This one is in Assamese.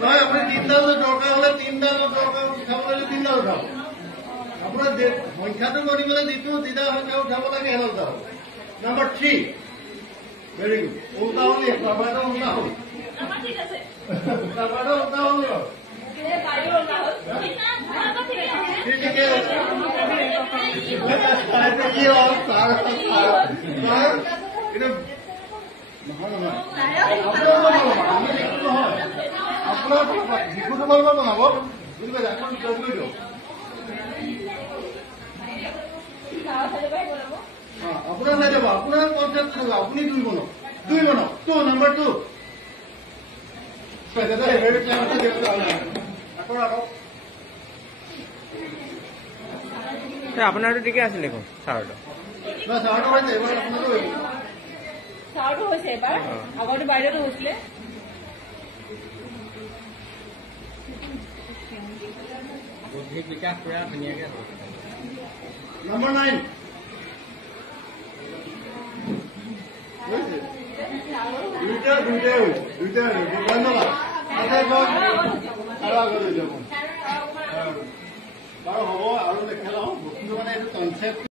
নহয় আপুনি তিনিটা দৰকাৰ হলে তিনিটা দৰকাৰ উঠাব লাগে তিনিটা উঠাব আপোনাৰ সংখ্যাটো গণিবলৈ যিটো যিটা সংখ্যা উঠাব লাগে সেটা উঠাব নাম্বাৰ 3 ভেৰি গুড উল্টা হলি বাবাটা উল্টা হল বাবাটা উল্টা হল ঠিক আছে কি হল তার এটা আপোনাৰ যিকোনো বনাব বনাব বুজি পাইছে এখন লৈ দিয়ক আপোনাৰ নাই যাব আপোনাৰ কনচেপ্ট থাকব আপুনি দুই বনাওক টু নাম্বাৰ 2 আপোনাৰটো ঠিকে আছিল দেখোন ছাৰটো ছাৰটো হৈছে এবাৰ আগতে বাইদেউটো হৈছিলে বুদ্ধিক বিকাশ পুৰা ধুনীয়াকে নাম্বাৰ 9 দুইটা ধন্যবাদ আৰু আগলৈ যাব বাৰু হ'ব আৰু দেখাওঁ বস্তুটো মানে এইটো কনচেপ্ট